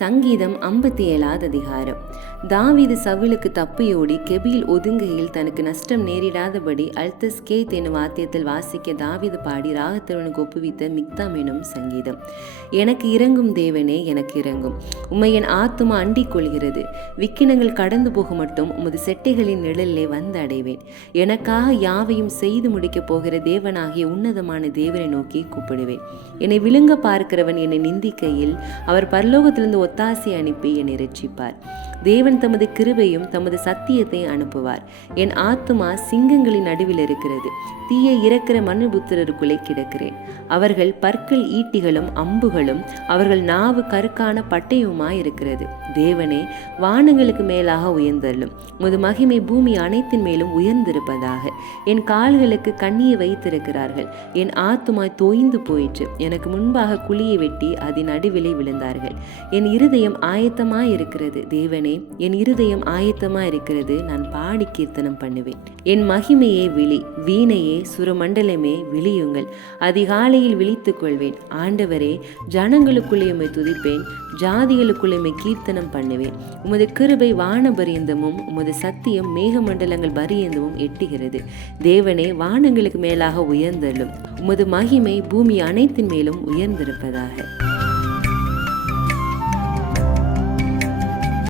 சங்கீதம் 57 அதிகாரம். தாவீது சவுலுக்கு தப்பியோடி கெபியில் ஒதுங்குகையில் தனக்கு நஷ்டம் நேரிடாதபடி அல்தஸ்கேத் எனும் வாத்தியத்தில் வாசிக்க தாவீது பாடி ராகத்தவனுக்கு ஒப்புவித்த மிக்தாம் எனும் சங்கீதம். எனக்கு இறங்கும் தேவனே, எனக்கு இறங்கும். உம்மை என் ஆத்துமா அண்டிக் கொள்கிறது. விக்கினங்கள் கடந்து போக மட்டும் உமது செட்டைகளின் நிழலிலே வந்து அடைவேன். எனக்காக யாவையும் செய்து முடிக்கப் போகிற தேவனாகிய உன்னதமான தேவனை நோக்கி கூப்பிடுவேன். என்னை விழுங்க பார்க்கிறவன் என்னை நிந்திக்கையில் அவர் பரலோகத்திலிருந்து ஒத்தாசை அனுப்பி என்னை இரட்சிப்பார். தேவன் தமது கிருபையும் தமது சத்தியத்தை அனுப்புவார். என் ஆத்துமா சிங்கங்களின் நடுவில் இருக்கிறது. தீயை இறக்கிற மனுபுத்திரருக்குள்ளே கிடக்கிறேன். அவர்கள் பற்கள் ஈட்டிகளும் அம்புகளும் அவர்கள் நாவு கருக்கான பட்டயவுமாய் இருக்கிறது. தேவனே, வானங்களுக்கு மேலாக உயர்ந்தள்ளும். உமது மகிமை பூமி அனைத்தின் மேலும் உயர்ந்திருப்பதாக. என் கால்களுக்கு கண்ணியை வைத்திருக்கிறார்கள். என் ஆத்துமாய் தோய்ந்து போயிற்று. எனக்கு முன்பாக குழியை வெட்டி அதன் நடுவிலே விழுந்தார்கள். என் இருதயம் ஆயத்தமாய் இருக்கிறது. தேவனே, என் இருதயம் ஆயத்தமாய் இருக்கிறது. நான் பாடி கீர்த்தனம் பண்ணுவேன். என் மகிமையே விழி, வீணையே சுரமண்டலமே விழியுங்கள். அதிகாலையில் விழித்துக் கொள்வேன். ஆண்டவரே, ஜனங்களுக்குள்ளே உம்மை துதிப்பேன். ஜாதிகளுக்குள்ளே உம்மை கீர்த்தனம் பண்ணுவேன். உமது கிருபை வான பரியந்தமும் உமது சத்தியம் மேகமண்டலங்கள் பரியந்தமும் எட்டுகிறது. தேவனே, வானங்களுக்கு மேலாக உயர்ந்தள்ளும். உமது மகிமை பூமி அனைத்தின் மேலும் உயர்ந்திருப்பதாக.